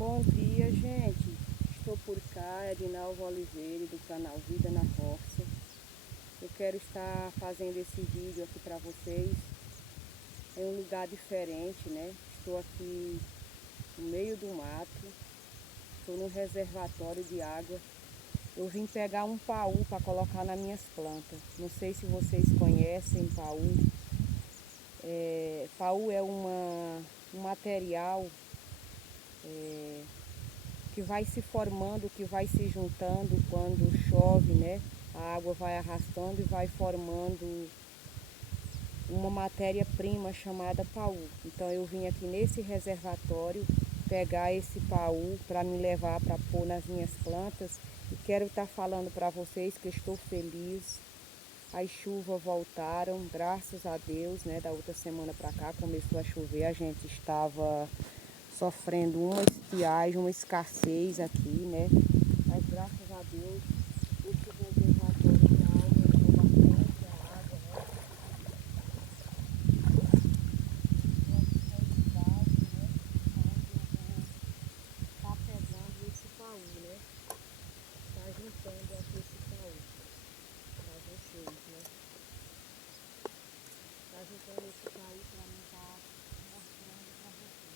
Bom dia, gente. Estou por cá, Edinalva Oliveira, do canal Vida na Roça. Eu quero estar fazendo esse vídeo aqui para vocês. É um lugar diferente, né? Estou aqui no meio do mato. Estou num reservatório de água. Eu vim pegar um paú para colocar nas minhas plantas. Não sei se vocês conhecem paú. Paú é um material que vai se formando, que vai se juntando quando chove, né? A água vai arrastando e vai formando uma matéria-prima chamada paú. Então eu vim aqui nesse reservatório pegar esse paú para me levar para pôr nas minhas plantas. E quero estar falando para vocês que estou feliz. As chuvas voltaram, graças a Deus, né? Da outra semana para cá começou a chover, a gente estava sofrendo uma estiagem, uma escassez aqui, né? Mas graças a Deus, esse reservatório de água aumentou bastante a água, né? Estou aqui com a cidade, né? Onde eu vou estar pegando esse paú, né? Está juntando aqui esse paú para vocês, né? Está juntando esse paú para mim estar mostrando para vocês.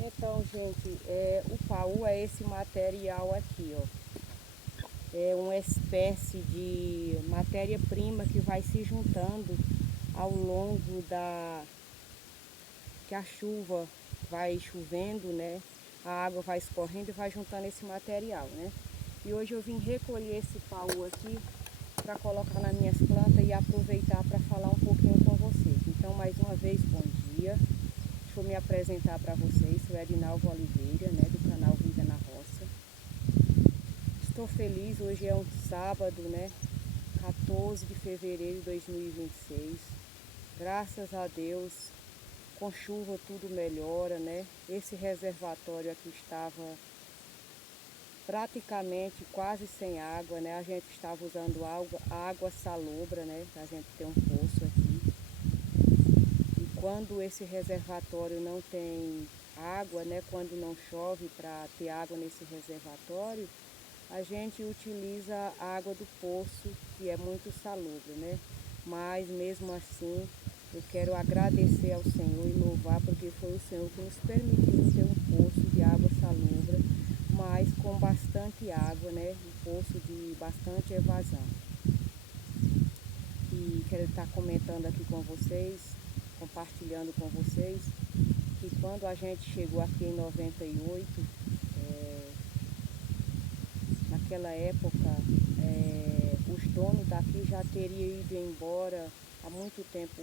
Então, gente, o paú é esse material aqui, ó. É uma espécie de matéria-prima que vai se juntando ao longo que a chuva vai chovendo, né? A água vai escorrendo e vai juntando esse material, né? E hoje eu vim recolher esse paú aqui para colocar nas minhas plantas e aproveitar para falar um pouquinho com vocês. Então, mais uma vez, bom dia. Deixa eu me apresentar para vocês. Sou Edinalva Oliveira, né? Do canal Vida na Roça. Estou feliz, hoje é um sábado, né? 14 de fevereiro de 2026. Graças a Deus, com chuva tudo melhora, né? Esse reservatório aqui estava praticamente quase sem água, né? A gente estava usando água salobra, né? A gente tem um poço aqui. E quando esse reservatório não tem água, né? Quando não chove para ter água nesse reservatório, a gente utiliza a água do poço, que é muito salobra, né? Mas mesmo assim, eu quero agradecer ao Senhor e louvar, porque foi o Senhor que nos permitiu ter um poço de água salobra, mas com bastante água, né? Um poço de bastante evasão. E quero estar comentando aqui com vocês, compartilhando com vocês, que quando a gente chegou aqui em 98, naquela época, os donos daqui já teriam ido embora há muito tempo,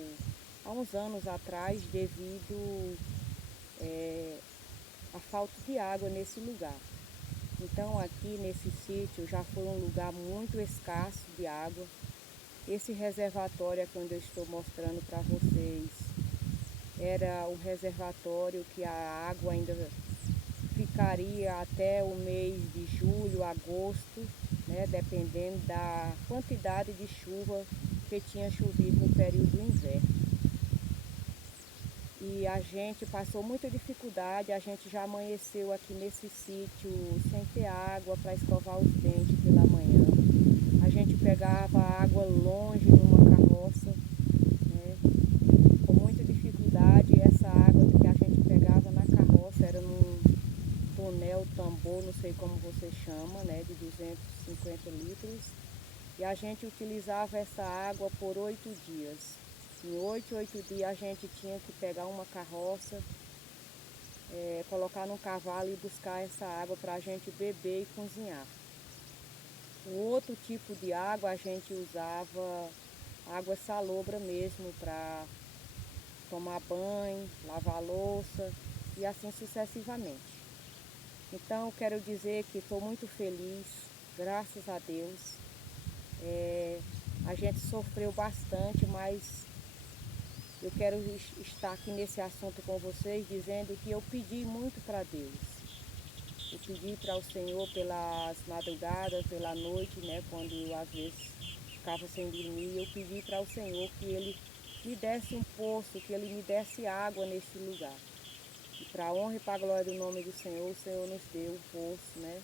há uns anos atrás, devido à falta de água nesse lugar. Então aqui nesse sítio já foi um lugar muito escasso de água. Esse reservatório aqui onde eu estou mostrando para vocês era um reservatório que a água ainda ficaria até o mês de julho, agosto, né, dependendo da quantidade de chuva que tinha chovido no período do inverno. E a gente passou muita dificuldade, a gente já amanheceu aqui nesse sítio sem ter água para escovar os dentes pela manhã. A gente pegava água longe numa carroça, né, com muita dificuldade. E essa água que a gente pegava na carroça era num tonel, tambor, não sei como você chama, né, de 250 litros. E a gente utilizava essa água por 8 dias. Em 8 dias a gente tinha que pegar uma carroça, colocar num cavalo e buscar essa água para a gente beber e cozinhar. O outro tipo de água a gente usava água salobra mesmo para tomar banho, lavar louça e assim sucessivamente. Então, quero dizer que estou muito feliz, graças a Deus. A gente sofreu bastante, mas eu quero estar aqui nesse assunto com vocês, dizendo que eu pedi muito para Deus. Eu pedi para o Senhor pelas madrugadas, pela noite, né, quando eu às vezes ficava sem dormir, eu pedi para o Senhor que Ele me desse um poço, que Ele me desse água nesse lugar. E para a honra e para a glória do nome do Senhor, o Senhor nos deu um poço, né?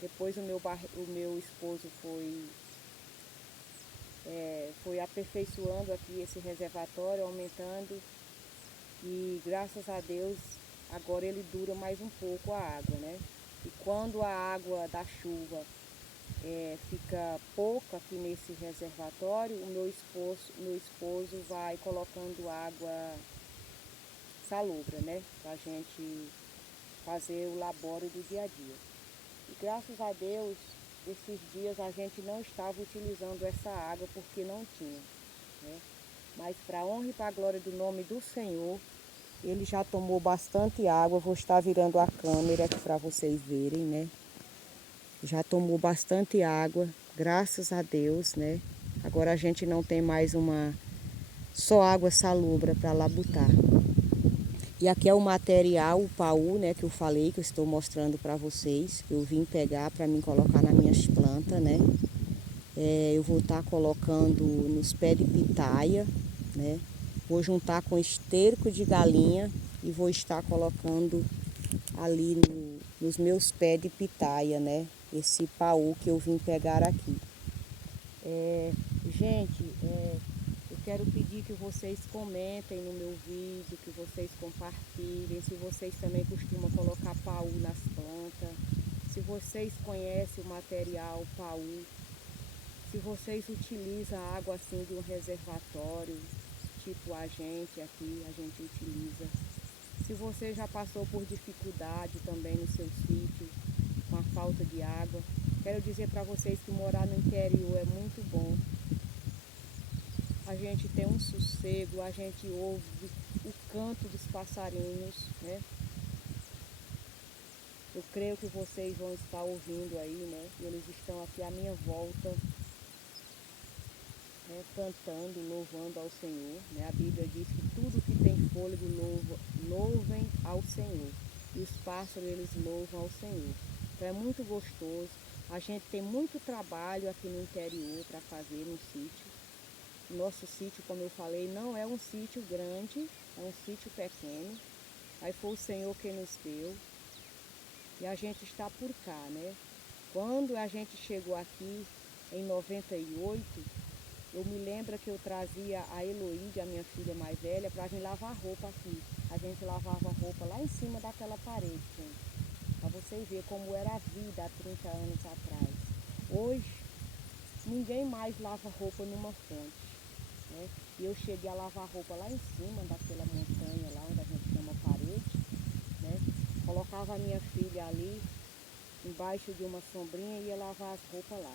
Depois o meu esposo foi aperfeiçoando aqui esse reservatório, aumentando, e graças a Deus agora ele dura mais um pouco a água, né? E quando a água da chuva fica pouca aqui nesse reservatório, o meu esposo vai colocando água salobra, né? Pra gente fazer o labore do dia a dia. E graças a Deus, esses dias a gente não estava utilizando essa água porque não tinha, né? Mas para a honra e para a glória do nome do Senhor, ele já tomou bastante água. Vou estar virando a câmera aqui para vocês verem, né? Já tomou bastante água, graças a Deus, né? Agora a gente não tem mais só água salobra para lá botar. E aqui é o material, o paú, né, que eu falei, que eu estou mostrando para vocês, que eu vim pegar para mim colocar nas minhas plantas, né? Eu vou estar colocando nos pés de pitaia, né? Vou juntar com esterco de galinha e vou estar colocando ali nos meus pés de pitaia, né? Esse paú que eu vim pegar aqui. Gente, eu quero pedir que vocês comentem no meu vídeo, que vocês compartilhem, se vocês também costumam colocar paú nas plantas, se vocês conhecem o material paú, se vocês utilizam a água assim de um reservatório, tipo a gente aqui, a gente utiliza. Se você já passou por dificuldade também no seu sítio, com a falta de água, quero dizer para vocês que morar no interior é muito bom. A gente tem um sossego, a gente ouve o canto dos passarinhos, né? Eu creio que vocês vão estar ouvindo aí, né? Eles estão aqui à minha volta, né? Cantando, louvando ao Senhor, né? A Bíblia diz que tudo que tem fôlego louvem ao Senhor. E os pássaros, eles louvam ao Senhor. Então é muito gostoso. A gente tem muito trabalho aqui no interior para fazer no sítio. Nosso sítio, como eu falei, não é um sítio grande, é um sítio pequeno. Aí foi o Senhor quem nos deu. E a gente está por cá, né? Quando a gente chegou aqui em 98, eu me lembro que eu trazia a Heloíde, a minha filha mais velha, para vir lavar roupa aqui. A gente lavava roupa lá em cima daquela parede, gente. Para vocês verem como era a vida há 30 anos atrás. Hoje, ninguém mais lava roupa numa fonte. Né? E eu cheguei a lavar roupa lá em cima daquela montanha lá onde a gente chama parede, né? Colocava a minha filha ali embaixo de uma sombrinha e ia lavar as roupas lá,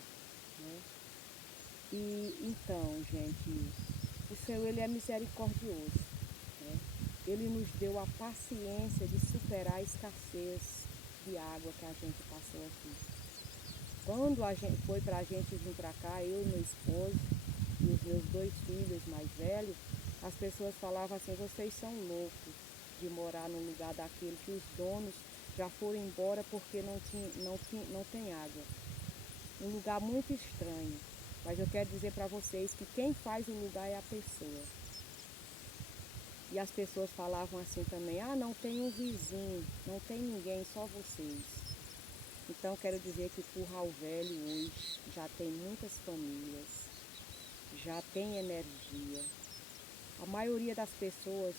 né? E então, gente, o Senhor, ele é misericordioso, né? Ele nos deu a paciência de superar a escassez de água que a gente passou aqui. Quando foi para a gente vir para cá, eu e meu esposo e os meus 2 filhos mais velhos, as pessoas falavam assim: vocês são loucos de morar num lugar daquele que os donos já foram embora porque não tem água. Um lugar muito estranho. Mas eu quero dizer para vocês que quem faz o lugar é a pessoa. E as pessoas falavam assim também: ah, não tem um vizinho, não tem ninguém, só vocês. Então quero dizer que Curral Velho hoje já tem muitas famílias, já tem energia. A maioria das pessoas,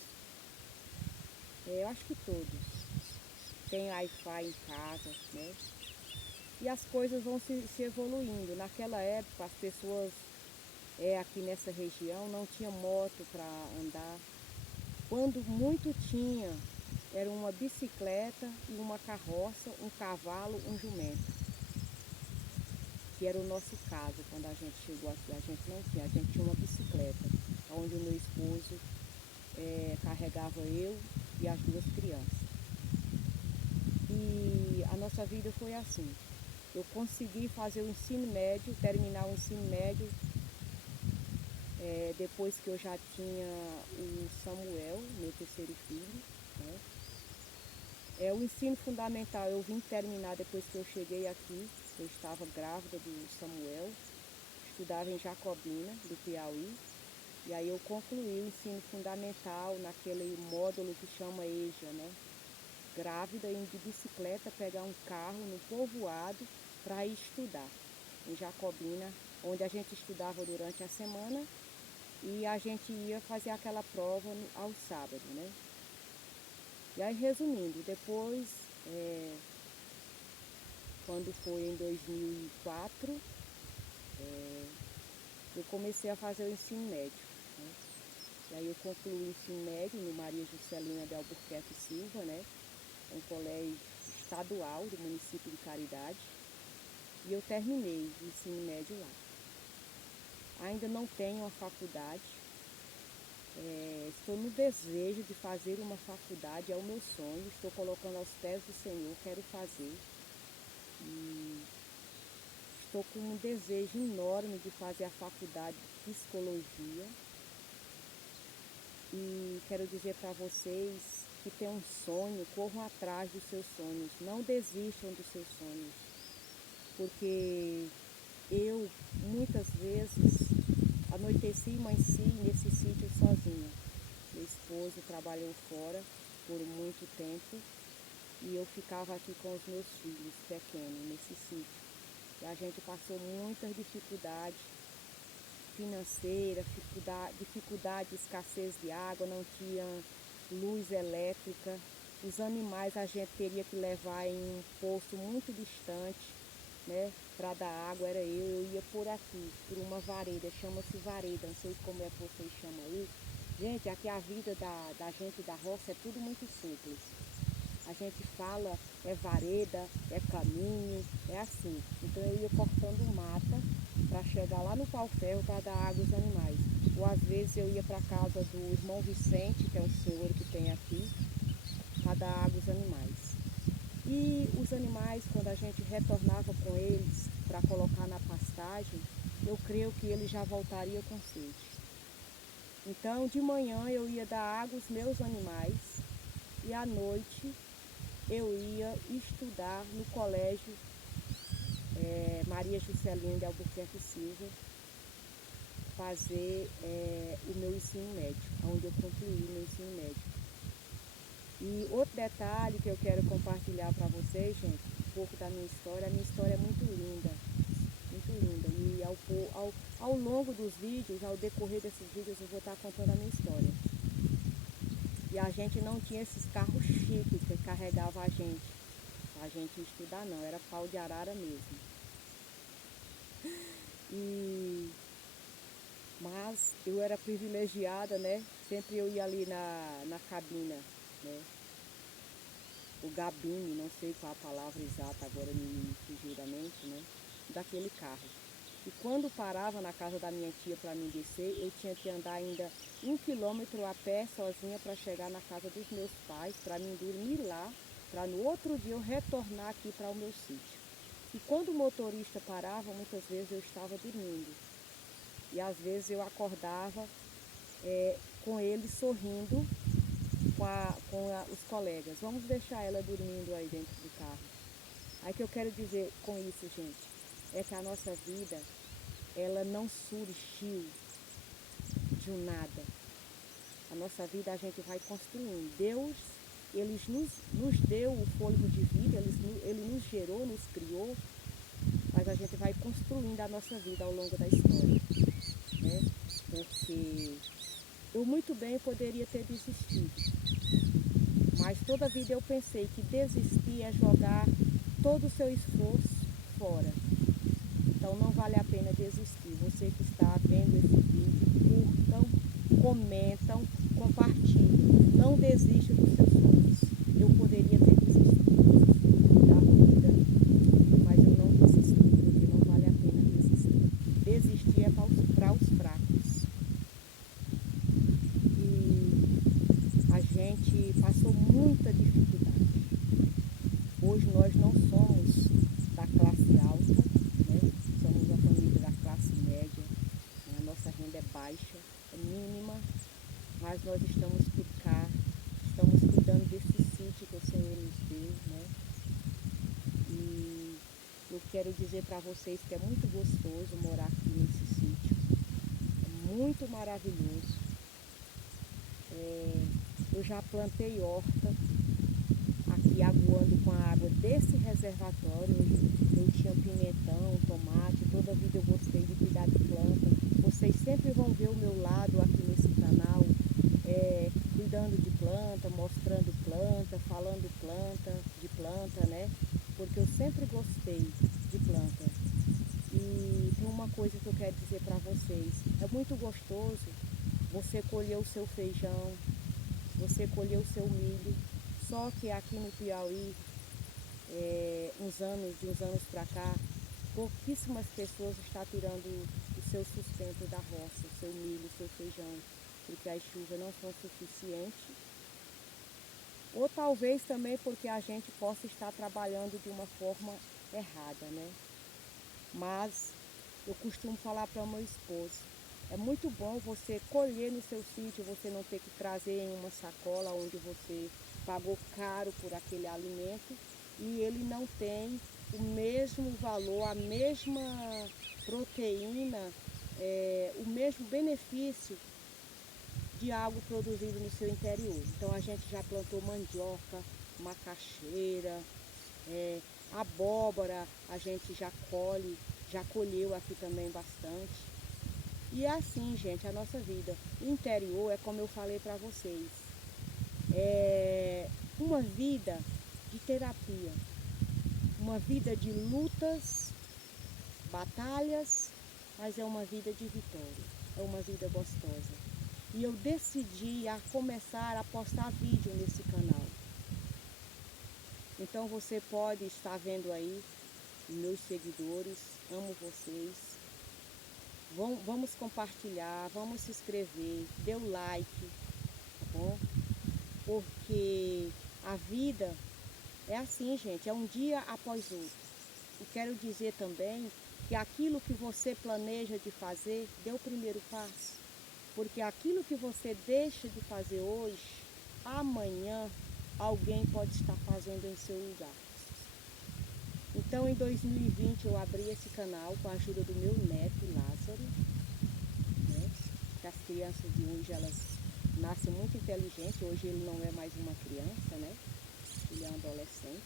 eu acho que todos, tem Wi-Fi em casa, né? E as coisas vão se evoluindo. Naquela época as pessoas aqui nessa região não tinha moto para andar. Quando muito tinha, era uma bicicleta e uma carroça, um cavalo, um jumento. que era o nosso caso quando a gente chegou aqui. A gente não tinha, a gente tinha uma bicicleta, onde o meu esposo carregava eu e as duas crianças. E a nossa vida foi assim. Eu consegui fazer o ensino médio, terminar o ensino médio, depois que eu já tinha o Samuel, meu terceiro filho, né? O ensino fundamental eu vim terminar depois que eu cheguei aqui. Eu estava grávida do Samuel, estudava em Jacobina, do Piauí. E aí eu concluí o ensino fundamental naquele módulo que chama EJA, né? Grávida, indo de bicicleta, pegar um carro no povoado para ir estudar em Jacobina, onde a gente estudava durante a semana e a gente ia fazer aquela prova aos sábados, né? E aí, resumindo, depois, quando foi em 2004, eu comecei a fazer o ensino médio, né? E aí eu concluí o ensino médio no Maria Juscelina de Albuquerque Silva, né? Um colégio estadual do município de Caridade. E eu terminei o ensino médio lá. Ainda não tenho uma faculdade. Estou no desejo de fazer uma faculdade, é o meu sonho. Estou colocando aos pés do Senhor, quero fazer. E estou com um desejo enorme de fazer a faculdade de psicologia. E quero dizer para vocês que tem um sonho, corram atrás dos seus sonhos, não desistam dos seus sonhos. Porque eu, muitas vezes, anoiteci e amanheci nesse sítio sozinha. Meu esposo trabalhou fora por muito tempo e eu ficava aqui com os meus filhos pequenos nesse sítio. E a gente passou muitas dificuldades financeiras, dificuldade de escassez de água, não tinha luz elétrica. Os animais a gente teria que levar em um poço muito distante, né, para dar água. Era eu ia por aqui, por uma vareda, chama-se vareda, não sei como é que vocês chamam aí. Gente, aqui a vida da gente da roça é tudo muito simples. A gente fala, é vareda, é caminho, é assim. Então eu ia cortando mata para chegar lá no pau-ferro para dar água aos animais. Ou às vezes eu ia para a casa do irmão Vicente, que é um senhor que tem aqui, para dar água aos animais. E os animais, quando a gente retornava com eles para colocar na pastagem, eu creio que eles já voltariam com sede. Então, de manhã eu ia dar água aos meus animais e à noite eu ia estudar no colégio Maria Juscelina de Albuquerque Silva, fazer o meu ensino médio, onde eu concluí o meu ensino médio. E outro detalhe que eu quero compartilhar para vocês, gente, um pouco da minha história. A minha história é muito linda, muito linda. E ao longo dos vídeos, ao decorrer desses vídeos, eu vou estar contando a minha história. E a gente não tinha esses carros chiques que carregavam a gente estudar, não, era pau de arara mesmo. Mas eu era privilegiada, né? Sempre eu ia ali na cabina, né? O gabine, não sei qual a palavra exata agora me fugiu da mente, né? Daquele carro. E quando parava na casa da minha tia para me descer, eu tinha que andar ainda 1 quilômetro a pé sozinha para chegar na casa dos meus pais, para mim dormir lá, para no outro dia eu retornar aqui para o meu sítio. E quando o motorista parava, muitas vezes eu estava dormindo. E às vezes eu acordava com ele sorrindo com os colegas. Vamos deixar ela dormindo aí dentro do carro. Aí que eu quero dizer com isso, gente, é que a nossa vida, ela não surgiu de um nada. A nossa vida a gente vai construindo. Deus, Ele nos deu o fôlego de vida, Ele nos gerou, nos criou, mas a gente vai construindo a nossa vida ao longo da história, né? Porque eu muito bem poderia ter desistido, mas toda a vida eu pensei que desistir é jogar todo o seu esforço fora. Então não vale a pena desistir. Você que está vendo esse vídeo, curtam, comentam, compartilhem. Não desista dos seus sonhos. Eu poderia ter desistido da vida, mas eu não desisti, porque não vale a pena para os fracos. E a gente passou muita dificuldade. Hoje nós não somos da classe alta, né? Somos uma família da classe média, né? A nossa renda é baixa, é mínima, mas nós estamos por cá, estamos cuidando desse sítio que o Senhor nos deu, né? E eu quero dizer para vocês que é muito gostoso morar aqui nesse sítio, é muito maravilhoso. Eu já plantei horta aqui aguando com a água desse reservatório. Eu tinha pimentão, tomate, toda a vida eu gostei de cuidar de planta. Vocês sempre vão ver o meu lado aqui nesse canal, cuidando de planta, mostrando planta, falando de planta, né? Porque eu sempre gostei de planta. E tem uma coisa que eu quero dizer para vocês, é muito gostoso você colher o seu feijão, você colher o seu milho, só que aqui no Piauí, de uns anos para cá, pouquíssimas pessoas estão tirando o seu sustento da roça, o seu milho, o seu feijão, porque as chuvas não são suficientes, ou talvez também porque a gente possa estar trabalhando de uma forma errada, né? Mas eu costumo falar para o meu esposo, é muito bom você colher no seu sítio, você não ter que trazer em uma sacola onde você pagou caro por aquele alimento e ele não tem o mesmo valor, a mesma proteína, o mesmo benefício de algo produzido no seu interior. Então a gente já plantou mandioca, macaxeira, abóbora, a gente já colheu aqui também bastante. E é assim, gente, a nossa vida. O interior é como eu falei para vocês, é uma vida de terapia, uma vida de lutas, batalhas, mas é uma vida de vitória, é uma vida gostosa. E eu decidi a começar a postar vídeo nesse canal. Então você pode estar vendo aí, meus seguidores, amo vocês. Vamos compartilhar, vamos se inscrever, dê o like, tá bom? Porque a vida é assim, gente, é um dia após outro. E quero dizer também que aquilo que você planeja de fazer, dê o primeiro passo. Porque aquilo que você deixa de fazer hoje, amanhã alguém pode estar fazendo em seu lugar. Então, em 2020, eu abri esse canal com a ajuda do meu neto, Lázaro, né? Que as crianças de hoje, elas nascem muito inteligentes. Hoje ele não é mais uma criança, né? Ele é um adolescente.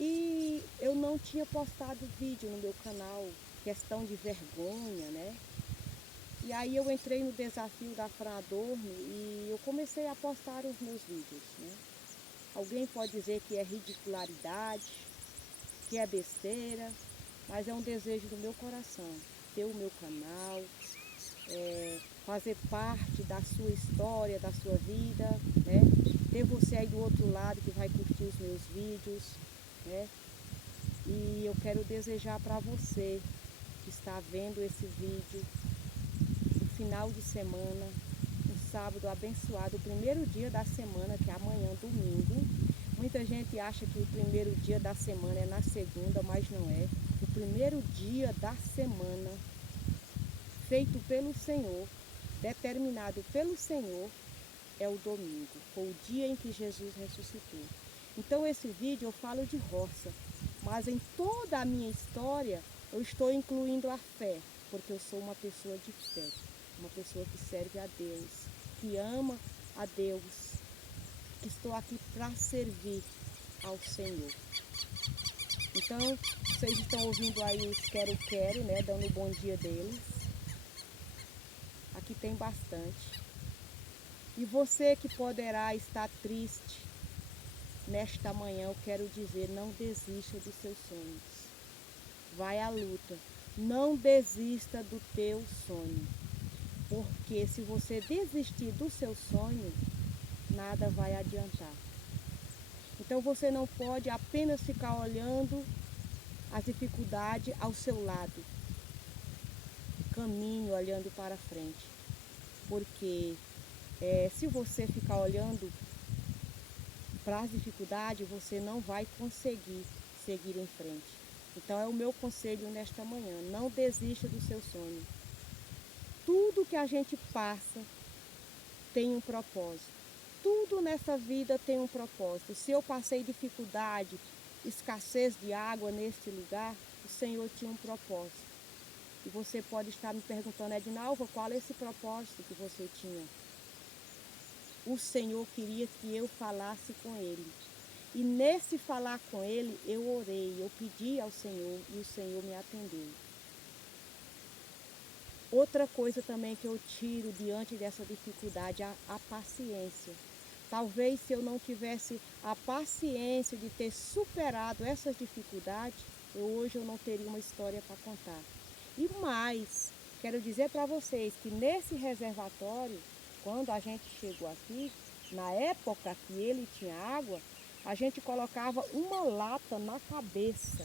E eu não tinha postado vídeo no meu canal, questão de vergonha, né? E aí eu entrei no desafio da Fran Adorno e eu comecei a postar os meus vídeos, né? Alguém pode dizer que é ridicularidade, que é besteira, mas é um desejo do meu coração, ter o meu canal, fazer parte da sua história, da sua vida, né? Ter você aí do outro lado que vai curtir os meus vídeos, né? E eu quero desejar para você que está vendo esse vídeo, no final de semana, um sábado abençoado, o primeiro dia da semana, que é amanhã, domingo. Muita gente acha que o primeiro dia da semana é na segunda, mas não é. O primeiro dia da semana, feito pelo Senhor, determinado pelo Senhor, é o domingo. Foi o dia em que Jesus ressuscitou. Então esse vídeo eu falo de roça, mas em toda a minha história eu estou incluindo a fé, porque eu sou uma pessoa de fé, uma pessoa que serve a Deus, que ama a Deus, que estou aqui para servir ao Senhor. Então, vocês estão ouvindo aí os quero-quero, né, dando o bom dia deles. Aqui tem bastante. E você que poderá estar triste nesta manhã, eu quero dizer, não desista dos seus sonhos. Vai à luta. Não desista do teu sonho. Porque se você desistir do seu sonho, nada vai adiantar. Então você não pode apenas ficar olhando as dificuldades ao seu lado. caminhe olhando para frente. Porque se você ficar olhando para as dificuldades, você não vai conseguir seguir em frente. Então é o meu conselho nesta manhã, não desista do seu sonho. Tudo que a gente passa tem um propósito. Tudo nessa vida tem um propósito. Se eu passei dificuldade, escassez de água neste lugar, o Senhor tinha um propósito. E você pode estar me perguntando, Edinalva, qual é esse propósito que você tinha? O Senhor queria que eu falasse com Ele. E nesse falar com Ele, eu orei, eu pedi ao Senhor e o Senhor me atendeu. Outra coisa também que eu tiro diante dessa dificuldade é a paciência. Talvez se eu não tivesse a paciência de ter superado essas dificuldades, hoje eu não teria uma história para contar. E mais, quero dizer para vocês que nesse reservatório, quando a gente chegou aqui, na época que ele tinha água, a gente colocava uma lata na cabeça.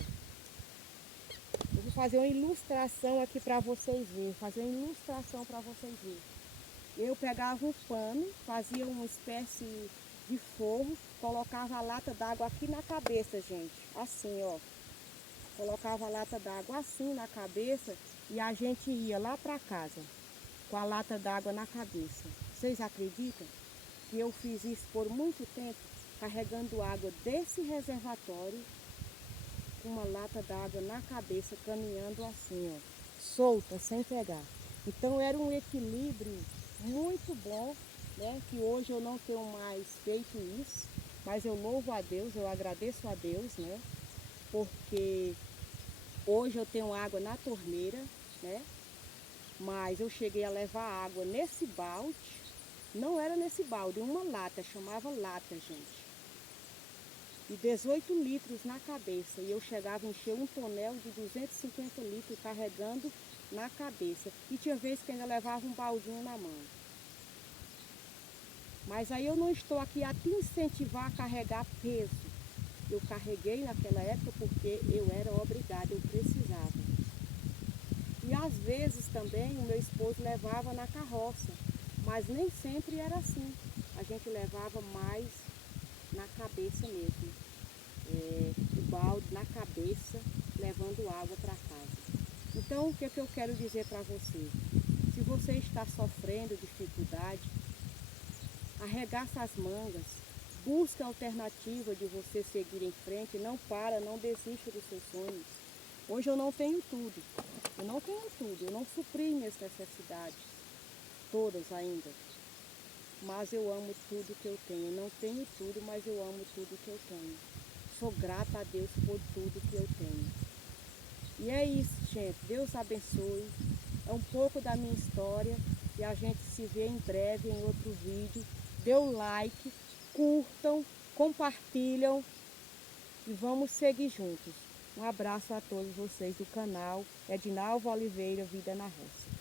Eu vou fazer uma ilustração aqui para vocês verem, Eu pegava um pano, fazia uma espécie de forro, colocava a lata d'água aqui na cabeça, gente, assim, ó. Colocava a lata d'água assim na cabeça e a gente ia lá para casa com a lata d'água na cabeça. Vocês acreditam que eu fiz isso por muito tempo, carregando água desse reservatório com uma lata d'água na cabeça, caminhando assim, ó, solta, sem pegar. Então era um equilíbrio muito bom, né? Que hoje eu não tenho mais feito isso, mas eu louvo a Deus, eu agradeço a Deus, né? Porque hoje eu tenho água na torneira, né? Mas eu cheguei a levar água nesse balde, não era nesse balde, uma lata, chamava lata, gente. E 18 litros na cabeça. E eu chegava a encher um tonel de 250 litros carregando na cabeça. E tinha vezes que ainda levava um baldinho na mão. Mas aí eu não estou aqui a te incentivar a carregar peso. Eu carreguei naquela época porque eu era obrigada, eu precisava. E às vezes também o meu esposo levava na carroça, mas nem sempre era assim. A gente levava mais na cabeça mesmo, o balde na cabeça, levando água para casa. Então o que é que eu quero dizer para você? Se você está sofrendo dificuldade, arregaça as mangas, busca a alternativa de você seguir em frente, não desista dos seus sonhos. Hoje eu não tenho tudo, eu não supri minhas necessidades, todas ainda, mas eu amo tudo que eu tenho. Eu não tenho tudo, mas eu amo tudo que eu tenho. Sou grata a Deus por tudo que eu tenho. E é isso, gente, Deus abençoe, é um pouco da minha história e a gente se vê em breve em outro vídeo. Dê o like, curtam, compartilham e vamos seguir juntos. Um abraço a todos vocês do canal Edinalva Oliveira Vida na Roça.